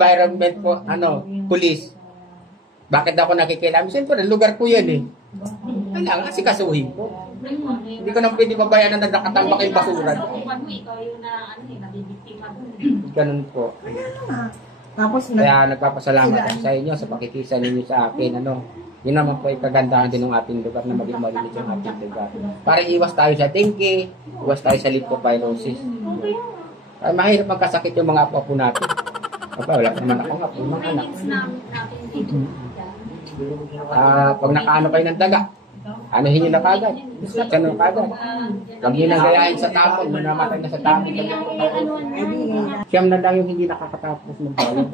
environment po, police. Bakit ako nakikialam? Siyempre, lugar ko yan eh. Kailangan kasi kasuhin ko. Hindi ko nang pwede babayan na nakatambak yung basura. Ganun po. Tapos kaya nagpapasalamat ako sa inyo sa pakikisa ninyo sa akin. Yun naman po ay kagandahan din ng ating lugar na maging malinis yung ating lugar. Para iwas tayo sa dengue, iwas tayo sa leptospirosis. Ay, mahirap magkasakit yung mga apo natin. Wala pa naman ako nga po, mga anak. Pag nakaano kayo ng daga, anuhin nyo na kagad. Ganun kagad. Huwag nyo nang gayahin sa tapon, manamatay na sa tapon. Siyam na lang yung hindi nakakatapos ng bayad.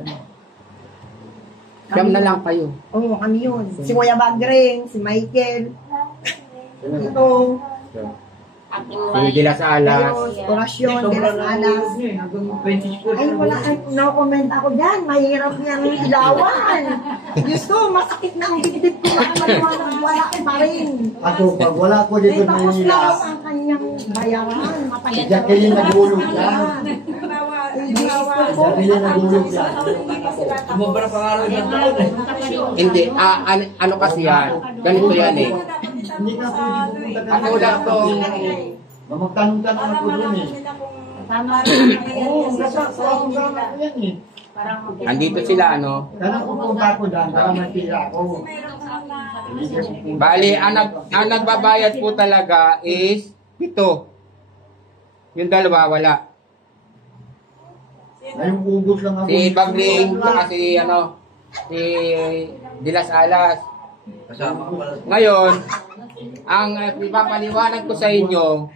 Siyam na lang kayo. Oo, kami yun. Si Kuya Bagring, si Michael. Ito. Si De Las Alas. Orasyon, De Las Alas. Ay, wala. No-comment ako dyan. Mahirap niyang ilawan. Diyos ko, masakit na ang dibdib ko. Wala ko pa rin. Ako, pag wala ko dito na Manila. Tapos lang ang kanyang bayaran. Diyan kayo nagulog yan. Diyan kayo nagulog yan. Sumobra pangalan ng taon eh. Hindi, ano kasi yan? Ganito yan eh. Hindi ka po dito. Ako lang itong... Magtanong-tanong ako doon eh. Oo, nasa-tanong ako yan eh. Andito sila, Tanong ko kung ako dyan, para matira ako. Bali, ang nagbabayad po talaga is ito. Yung dalawa, wala. Ay, yung ubos lang ako. Si Bagling, si si De Las Alas. Ngayon, ang ipapaliwanag ko sa inyo,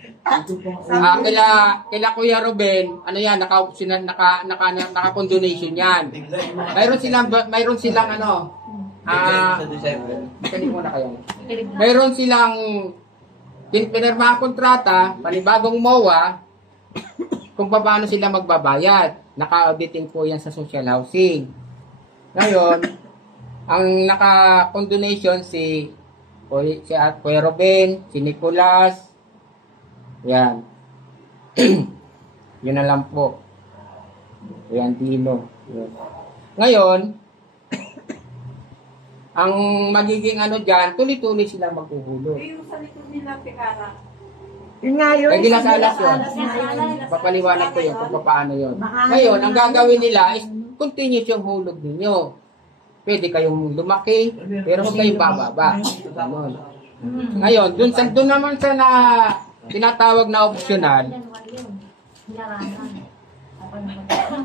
kila Kuya Ruben, naka-condonation yan. Mayroon silang mayroon silang pinirma ang kontrata, panibagong MOA, kung paano sila magbabayad. Naka-auditing po yan sa social housing. Ngayon, ang naka-condonation si Kuya Ruben, si Nicolas, yan. Yun na lang po. Yan, Dino. Yan. Ngayon, ang magiging dyan, tuloy-tuloy sila maghuhulog. Yung sa likod nila, Pikara. Yun nga yun. Kaya Las Alas yun. Papaliwanag ko yun kung paano yun. Ngayon, ang gagawin nila is continuous yung hulog ninyo. Pwede kayong lumaki, pero huwag kayong bababa. Ngayon, dun naman sa tinatawag na optional,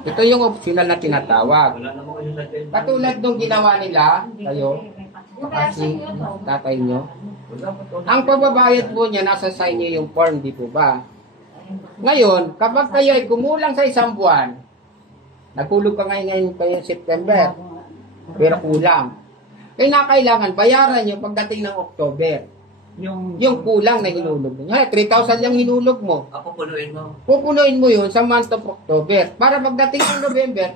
ito yung optional na tinatawag. Katulad nung ginawa nila, kayo, kasi tatay nyo, ang pababayad po niya, nasa sa inyo yung form, di po ba? Ngayon, kapag kayo ay kumulang sa isang buwan, nagkulog ka ngayon September, pero kulang. Kaya kailangan bayaran nyo pagdating ng October. Yung kulang na hinulog mo. 3,000 yung hinulog mo. Pupunuin mo. Pupunuin mo yun sa month of October. Para pagdating ng November,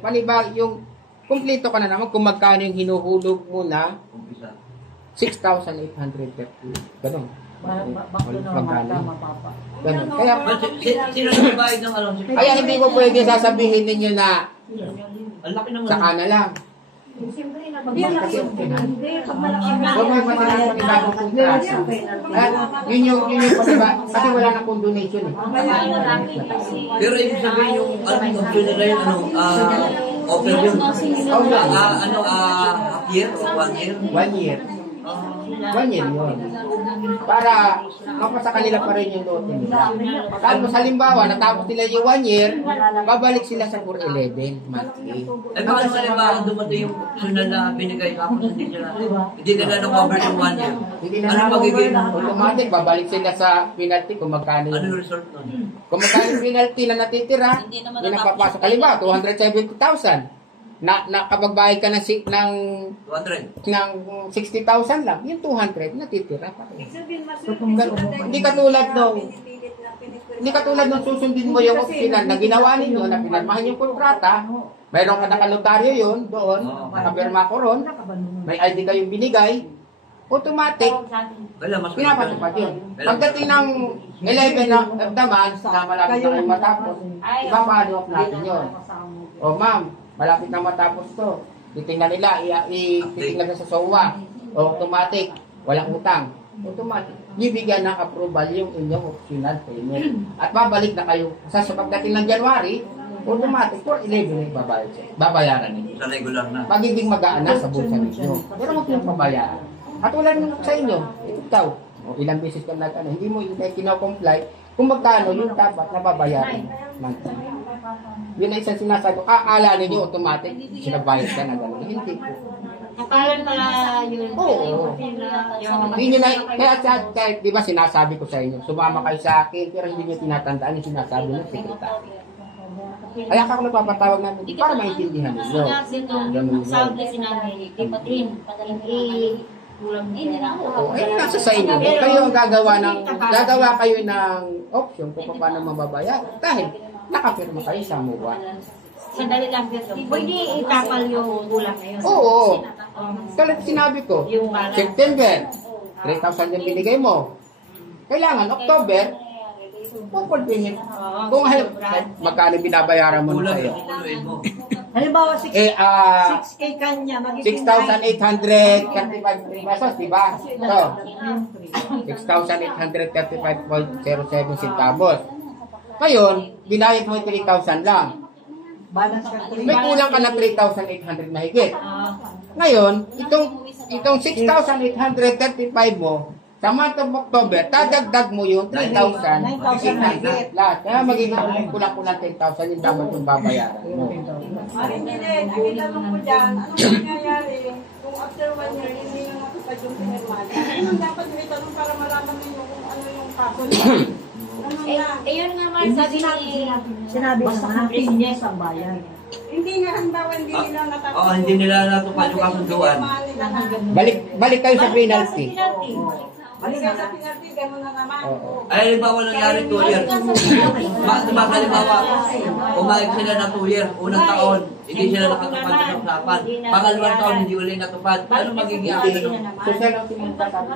yung kumplito ka na naman kung magkano yung hinuhulog mo na 6,800 per kilo. Ganun. Ganun. Kaya, sino nagbayad ng kaya hindi mo pwede sasabihin ninyo na ang laki naman. saka na lang. Yun yung kasi wala na condonation eh. Pero ibig sabihin yung option nila yun, open yun. Half year o 1 year? 1 year. 1 year yun. Para mapasa kanila pa rin yung lote nila. Tapos halimbawa, natapos nila yung 1 year, babalik sila sa 411 monthly. Eh baka naman halimbawa dumating yung optional na binigay tapos hindi nila na-cover yung 1 year. Ano magiging? Automatic, babalik sila sa penalty kung magkano Ano yung... result nun? Kung magkano yung penalty na natitira, hindi na papasok. Halimbawa, 270,000. Kapag bayad ka ng 200. ng 60,000 lang, yung 200 natitira pa rin. Hindi katulad nung susundin mo yung optional na ginawa ninyo, na pinarmahan yung kontrata, mayroon ka nakanotaryo yun doon, nakapirma ko ron, may ID kayong binigay, automatic, pinapatupad yun. Pagdating ng 11 of the month, na malapit na kayong matapos, ipapalo up natin yun. O ma'am, malapit na matapos to. Titingnan nila, titingnan sa SOA. Automatic, walang utang. Automatic. Bibigyan ng approval yung inyong optional payment. At babalik na kayo. Sa pagdating ng January, automatic for 11 babayaran ninyo. Sa regular na. Magiging magaan na sa bulsa ninyo. Pero huwag yung pabayaran. At wala naman sa inyo, ikaw, ilang beses ka na hindi mo kino-comply kung magkano yung dapat na babayaran. Yun ang isang sinasabi ko, akala ninyo automatic, sinabayad ka na gano'n. Hindi po. Nakalan pala yun. Oo. Hindi nyo na, kaya di ba sinasabi ko sa inyo, sumama kayo sa akin, pero hindi nyo tinatandaan yung sinasabi ng sekretary. Kaya ako nagpapatawag natin para maintindihan ninyo. Ganun yun. Sabi sinabi, di pa din, kulang din. Nasa sa inyo. Kayo ang gagawa kayo ng option kung paano mababayaran. Dahil nakapirma kayo sa MOA. Sandali lang dito. Pwede itapal yung kulang na yun. Oo. Kalat sinabi ko, September, 3,000 yung binigay mo. Kailangan, October, full payment. Kung magkano binabayaran mo na sa'yo. Halimbawa, 6K kanya, magiging 6,835 pesos, diba? So, 6,835.07 centavos. Ngayon, binayad mo 3,000 lang. balance ka. May kulang ka na 3,800 na higit. Ngayon, itong 6,835 mo, sa month of October, dadagdag mo yung 3,800 lahat. Kaya magiging kulang-kulang 10,000 yung dapat yung babayaran mo. Maring Milen, ang itanong ko dyan, anong nangyayari kung after 1 year, hindi na natupad yung pinirmahan? Anong dapat may tanong para malaman ninyo kung ano yung kaso niya? Ayun nga, Mark, sabi Sinabi basta na nga, niya sa bayan. Hindi nga halimbawa, hindi nila natapos. Oo, hindi nila natupad yung kasunduan. Balik kayo sa penalty. Balik kayo sa penalty, gano'n na naman. Ay, halimbawa nangyari 2 years. Halimbawa, umayag sila na 2 years. Unang taon, hindi sila nakatupad ng usapan. Pangalawang taon, hindi uli natupad. Ano magiging akin nung... Social ang sinuntasabi.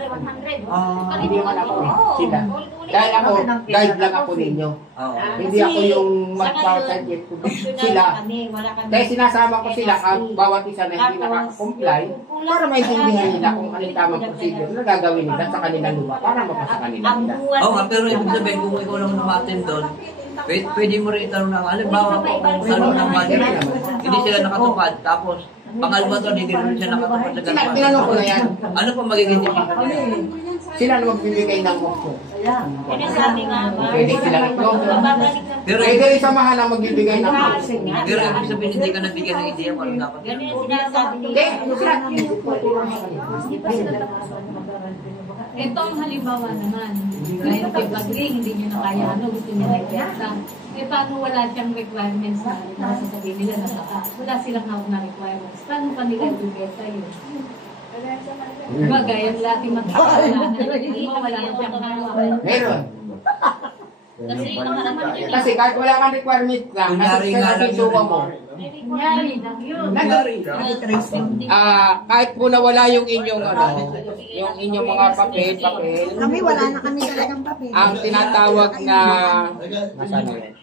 Hindi naman ako sila. Dahil ako, guide lang ako ninyo. Hindi ako yung mag-suggest sila. Kaya sinasama ko sila at bawat isa na hindi nakaka-comply para maintindihan nila kung ano yung tamang procedure na gagawin nila sa kanilang lupa para mapasa kanila nila. Oo nga, pero ibig sabihin kung ikaw lang namatin doon, pwede mo rin itanong na, halimbawa po kung ano ng money, hindi sila nakatupad, tapos pangalawa doon, hindi rin siya nakatupad sa gano'n. Tinanong ko na yan. Ano pa magiging decision? Sila na magbibigay ng option. Kaya sabi nga ba, Pwede sila ito. Pero, Pwede rin samahan ang magbibigay ng option. pero ibig sabihin hindi ka nabigyan ng ideya kung ano dapat. ganun yung sinasabi Hindi, nila. Itong halimbawa naman, gaya kay Bagling, hindi nyo na kaya gusto nyo na i-geta. Eh, paano wala siyang requirements na nasasabihin nila na wala silang hawak na requirements? Paano pa nila i-geta yun? Diba, gaya ng lahat yung wala na siyang hawak. Meron. Kasi yung naman yun. Kasi kahit wala kang requirement lang, Kunyari nga lang yun. suwa mo, Kunyari lang yun. kahit po nawala yung inyong yung inyong mga papel, Kami, wala na kami talagang papel. ang tinatawag na nasaan na yun?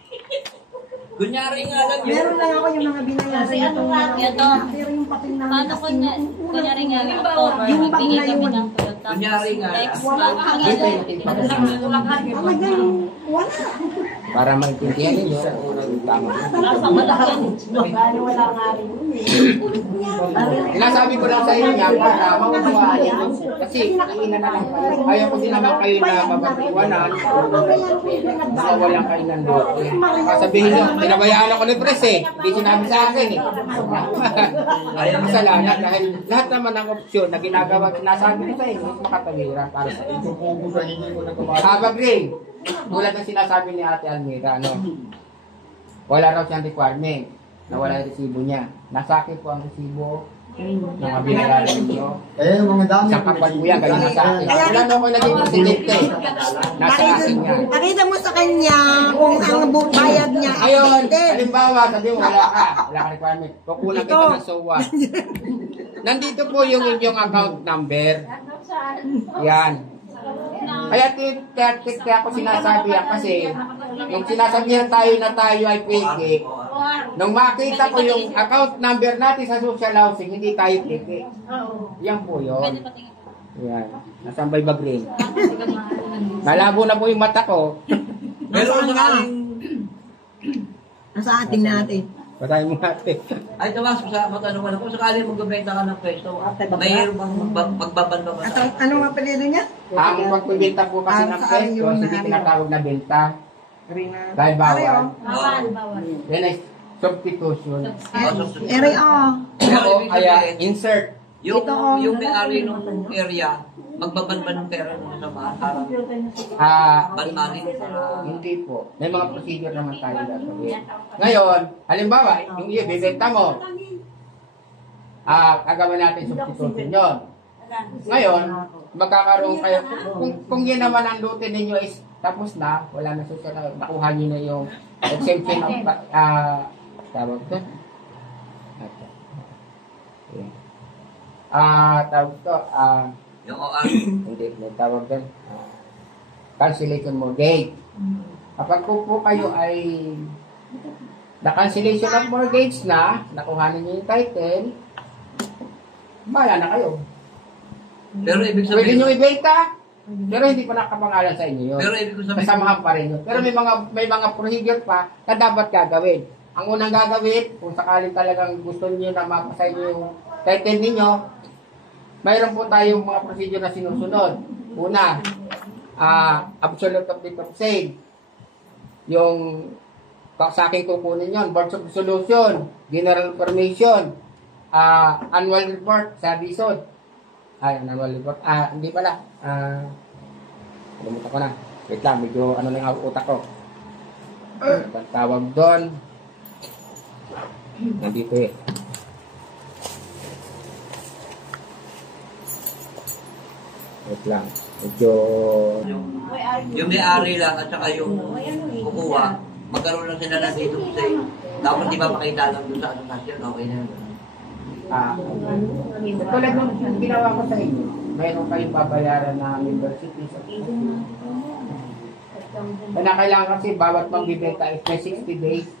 Kunyari nga lang yun. Meron lang ako yung mga binayaran. Kasi ano nga, ito, Pero yung papel namin. paano kunyari nga, October, Yung magbigay bangla kami yun. ng Toyota. Kunyari nga. Next Wala month, kami. Talagang wala. Para maintindihan ninyo, tama. wala nga rin. Sinasabi ko lang sa inyo yan para makukuhaan ninyo. Kasi ina na lang kayo. Ayaw ko din naman kayo na babatiwanan. Mawalan kayo ng dote. Sabihin nyo, pinabayaan ako ni Pres eh. Hindi sinabi sa akin eh. Ayaw ko sa lahat dahil lahat naman ng opsyon na ginagawa, sinasabi ko sa inyo, makatawira para sa inyo. Bagling, tulad ng sinasabi ni Ate Almira, wala raw siyang requirement na wala yung resibo niya. Nasa akin po ang resibo ng mga binayaran niyo. Eh, mga dami. Sa kapal ko yan, galing nasa akin. Wala na ako naging presidente. Nasa akin yan. Nakita mo sa kanya kung ang bayad niya. Ayun, halimbawa, sabi mo, wala ka requirement. Kukulang kita ng SOA. Nandito po yung inyong account number. Yan. Kaya ako sinasabi yan kasi nung sinasabihan tayo na tayo ay fake, Nung makita ko yung account number natin sa social housing, hindi tayo tiki. Yan po yun. Yan. Nasaan ba yung bagring? Malabo na po yung mata ko. Pero kung sakaling, Nasa ating natin. Patay mo natin. ay Tomas, matanong ko na, kung sakaling magbebenta ka ng pwesto, mayroon bang magbaban ba At sa ano nga pala niya? Ang pagbibenta po kasi ng pwesto, hindi tinatawag na benta. Dahil bawal. Bawal. Yan ay substitution. Ere, Ako, kaya insert. Yung, Ito, oh. yung may-ari ng area, magbaban ba ng pera ng masama? Parang banmanin para... Hindi po. May mga procedure naman tayo gagawin. Ngayon, halimbawa, yung iyo, bibenta mo. Gagawin natin substitution yun. Ngayon, magkakaroon kayo, kung yun naman ang lutin ninyo is tapos na, wala na susunod, nakuha nyo na yung exemption of, tawag to? Tawag to, Yung OR. hindi, may tawag doon. Cancellation mortgage. Kapag po kayo ay na-cancellation of mortgage na, nakuha niyo yung title, bahala na kayo. Pero ibig Pwede sabihin, nyo ibenta, pero hindi pa nakapangalan sa inyo yun. pero ibig ko sabihin, Kasamahan pa rin yun. Pero may mga procedure pa na dapat gagawin. Ang unang gagawin, kung sakaling talagang gusto niyo na mapasay niyo yung title niyo, mayroon po tayong mga procedure na sinusunod. Una, absolute of deed of sale. Yung sa akin kukunin yun, board of resolution, general information, annual report sa BISOD. Annual report. Hindi pala. Kalimutan ko na. Wait lang, medyo ano na yung utak ko. Tawag doon. Nandito eh. Wait lang. Medyo... yung may-ari lang at saka yung kukuha, magkaroon lang sila ng dito say. Dapat di ba makita lang doon sa asosasyon, okay na yun. Tulad nung ginawa ko sa inyo, mayroon kayong babayaran na university sa kaya kailangan kasi bawat magbibenta is may 60 days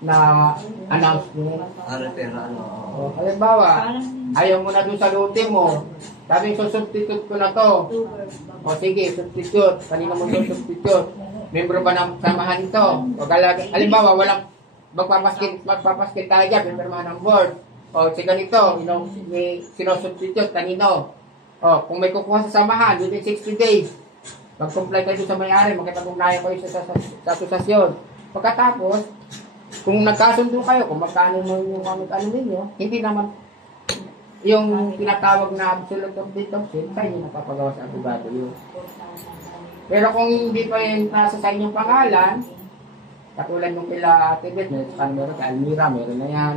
na announcement. Pero ano, O, halimbawa, ayaw mo na doon sa lote mo, sabi susubstitute ko na to. O sige, substitute. Kanina mo yung substitute. Membro ba ng samahan ito? O halimbawa, walang magpapaskit tayo dyan, member ng board. O si ganito, may sinusubstitute, kanino? O, kung may kukuha sa samahan, within 60 days, mag-comply kayo sa may-ari, makipag-ugnayan kayo sa asosasyon. Pagkatapos, kung nagkasundo kayo, kung magkano mo yung ano ninyo, hindi naman yung tinatawag na absolute of deed of sale, sa inyo napapagawa sa abogado yun. Pero kung hindi pa yung nasa sa inyong pangalan, katulad nung kila Ate Beth, meron kay Almira, meron na yan,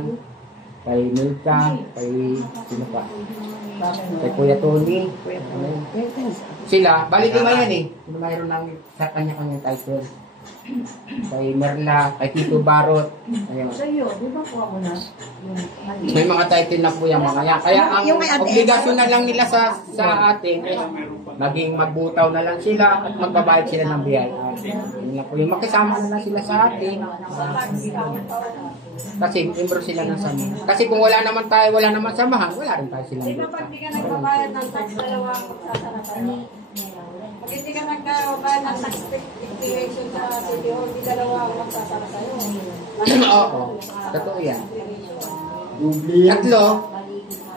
kay Milka, kay sino pa? Kay Kuya Tony, sila, balikin mo yan eh, kung mayroon ng sa kanya-kanyang title. Kay Merla, kay Tito Barot. Ayun. May mga title na po yung mga yan. Kaya ang obligasyon na lang nila sa atin is maging magbutaw na lang sila at magbabayad sila ng biyaya. Yun na po yung makisama na lang sila sa atin. Kasi membro sila ng samahan. Kasi kung wala naman samahan, wala rin tayo silang Di ba pag di ka nagbabayad ng tax, dalawang magsasarap? Pag hindi ka nagbabayad ng tax declaration sa City Hall, di dalawang magsasara sa'yo. Oo. Totoo yan. Dubli yan. Tatlo.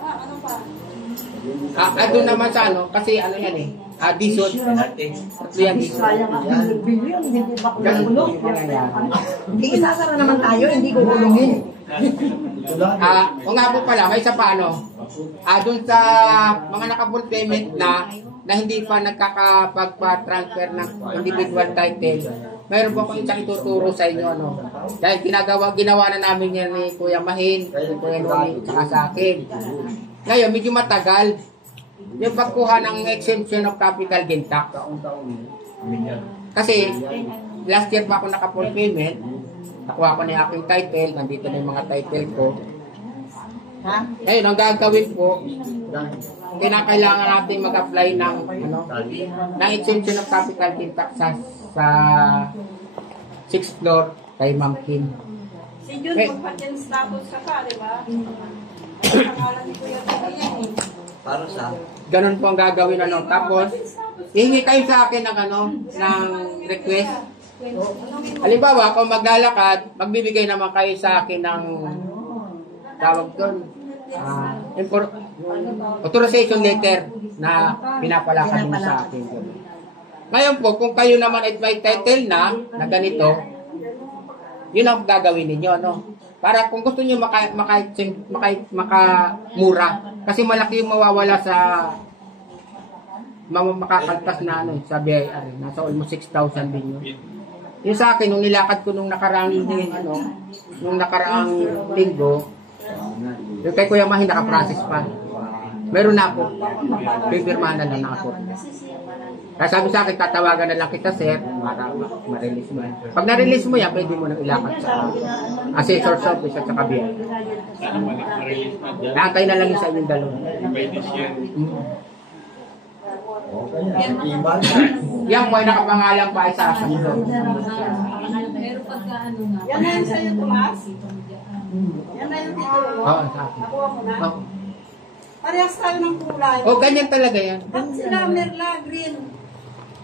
Ano pa? Doon naman sa ano, kasi ano yan eh. Disod. Tatlo yan disod. Ganun yung mga yan. Hindi isasara naman tayo, hindi kukulungin. O nga po pala, may isa pa ano. Doon sa mga naka-full payment na hindi pa nagkakapagpa-transfer ng individual title, mayroon po akong isang ituturo sa inyo. Ano. Dahil ginawa na namin yan ni Kuya Mahin, ni Kuya Noni, at sa akin. Ngayon, medyo matagal yung pagkuha ng exemption of capital gain tax. Kasi, last year pa ako naka-full payment, nakuha ko na yung aking title, nandito na yung mga title ko. Ngayon, ang gagawin po, kinakailangan natin mag-apply ng exemption of capital gain tax sa 6th floor kay Ma'am Kim. Si Jun, Eh. magpa-change tapos ka pa, di ba? Ang pangalan ni Kuya Tony yan eh. Para sa... Ganun po ang gagawin ano. Tapos, hihingi kayo sa akin ng ano, ng request. Halimbawa, kung maglalakad, magbibigay naman kayo sa akin ng tawag doon. Authorization letter na pinapalakad mo sa akin. Ngayon po, kung kayo naman ay may title na ganito, yun ang gagawin ninyo, no? Para kung gusto niyo makamura. Kasi malaki yung mawawala sa makakalpas na ano, sa BIR. Nasa almost 6,000 din yun. Yung sa akin, nung nilakad ko nung nakaraang linggo, yung kay Kuya Mahin naka-process pa. Meron na ako. Pipirmahan na lang ako. Kaya sabi sa akin, tatawagan na lang kita, sir, para ma-release mo. Pag na-release mo yan, pwede mo nang ilakad sa assessor's office at sa kabila. Nakantay na lang yung sa inyong dalawa. Yan po ay nakapangalan pa ay sa akin. Pero pagka ano nga. Yan na yun sa'yo, Tomas. Yan na yung titulo mo. Oo, sa akin. Nakuha mo na. Oo. Parehas tayo ng kulay. O, ganyan talaga yan. Ba't sila merla, green?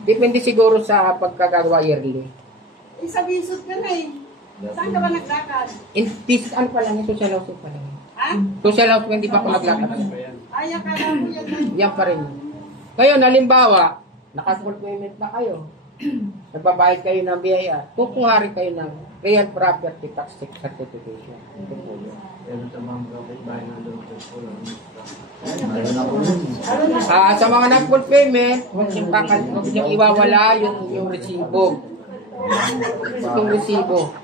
Depende siguro sa pagkagagawa yearly. Eh, sa Bisot ka na eh. Saan ka ba naglakad? In this, ano pa lang, yung social housing pa lang. Ha? Social housing, hindi pa ako naglakad. Ayaw ka lang mo yan. Yan pa rin. Ngayon, halimbawa, naka-full payment na kayo. Nagbabayad kayo ng BIR. Kukuha rin kayo ng real property tax certification. Ito po yun. Sa mga nag-full payment, huwag niyong iwawala yung resibo. Itong resibo.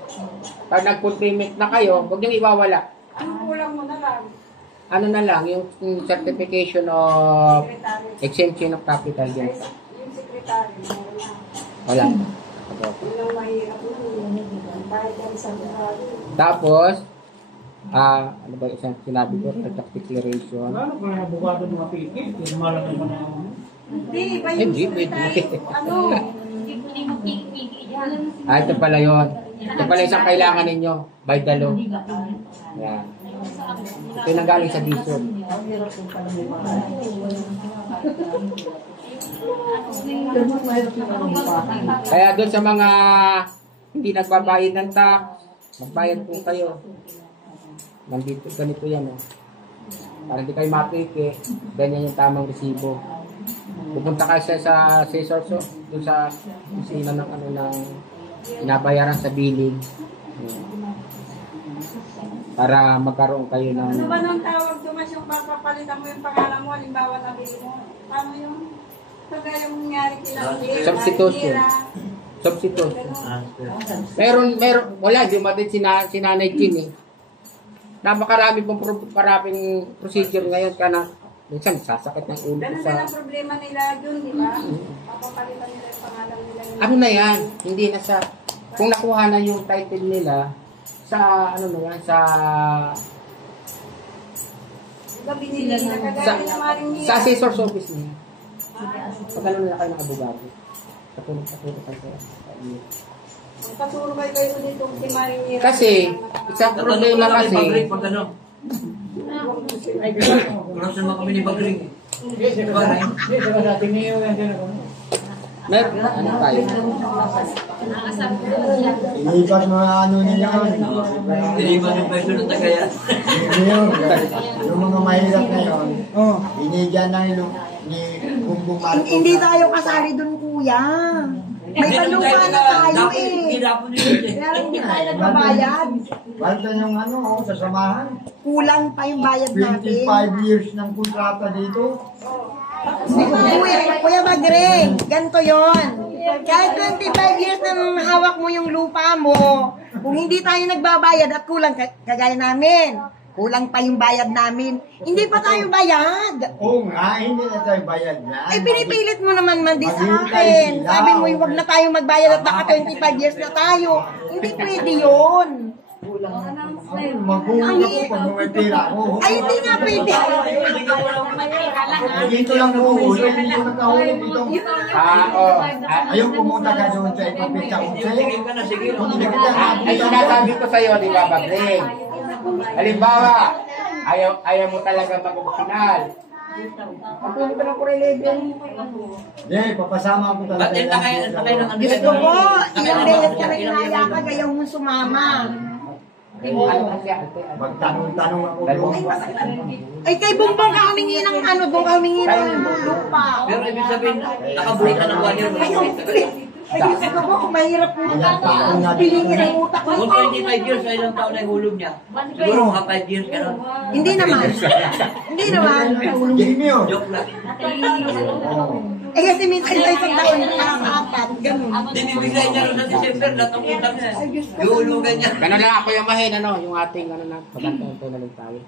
Pag nag-full payment na kayo, huwag niyong iwawala. Anong kulang mo na lang? Ano na lang, yung certification of Secretary. exemption of capital gains. Yung secretary. Wala. Yun ang mahirap nun. Bayad kami sa buhay. Tapos, ano ba isang sinabi ko? Tax declaration. Ano kung abogado mga Pilipino? Lumalang naman ang Hindi, iba Hindi, yung secretary. pwede. Ano? Hindi magpiki-piki yan. Ito pala yun. Ito pala isang kailangan ninyo. By the law. Yan. Ito yung nanggaling sa DSO. Kaya doon sa mga hindi nagbabayad ng tax, magbayad po kayo. Nandito, ganito yan. Oh. Para hindi kayo mapiki, ganyan yung tamang resibo. Pupunta kayo sa assessor, so, doon sa kusina ng ano ng inabayaran sa billing. Para magkaroon kayo ng... Ano ba nang tawag, Tomas, yung papapalitan mo yung pangalan mo, halimbawa nabili mo? Paano yung kagaya yung nangyari kila? Substitution. Substitution. Meron, wala, dumating si Nanay Jean eh. Napakarami pong maraming procedure ngayon ka na minsan sasakit ng ulo Ganun na sa... lang problema nila dun, di ba? Papapalitan nila yung pangalan nila. Ano na yan? Hindi na sa... Kung nakuha na yung title nila, sa ano na yan, sa... Diba binili nila kagaya na maring niya? Sa assessor's office niya. Pag ano na kayo ng abogado. Katulog kayo sa... Paturo kayo dito si Maring Nira. Kasi, isang problema kasi... Pag ano? Kurang naman kami ni Bagring. Meron, ano tayo? ilipat mga ano nila. Iniwan yung peso ng Tagayan. Yung mga mahirap ngayon, binigyan ng ni Bumbong Marcos. Hindi tayo kasali dun, kuya. May palupa na tayo eh. Kaya hindi tayo nagbabayad. Basta yung ano, sa samahan. Kulang pa yung bayad natin. 25 years ng kontrata dito. Kuya Bagre, ganito yon. Kahit 25 years na hawak mo yung lupa mo, kung hindi tayo nagbabayad at kulang, kagaya namin, kulang pa yung bayad namin, hindi pa tayo bayad. Oo nga, hindi na tayo bayad yan. Ay, pinipilit mo naman man di sa akin. Sabi mo, huwag na tayong magbayad at baka 25 years na tayo. Hindi pwede yun. Mag-uwi ako pag may pera ako. Ay, hindi nga pwede. Dito lang buhulog, dito nakahulog dito. Ayaw pumunta ka doon sa ipapita ko sa'yo. Sige ka na, sige. Hindi kita Ay, sinasabi ko sa'yo, di ba, Bagling? Halimbawa, ayaw mo talaga mag-optional. Magpunta ng Korea level. Hindi, papasama ko talaga. Ba't nakay ng Gusto ko, ilang beses ka rin inayakag, ayaw mo sumama. Magtanong-tanong ako doon. Ay, kay Bumbong ka humingi ng ano, doon ka humingi ng lupa. Pero ibig sabihin, nakabuhay ka ng 1 year. Ay, gusto ko, kung mahirap mo ka, pilingin ang utak mo. Kung 25 years, ay ilang taon na hulog niya. Siguro mga 5 years, gano'n. Hindi naman. Hindi naman. Jimmy, oh. Joke lang. Eh, kasi minsan sa isang taon, nakaka-apat. Ganun. Dinibigay niya rin sa December, natungkutan niya. Ihulugan niya. Ganun lang ako yung mahin, ano, yung ating, ano na, pagkantong na lang tayo.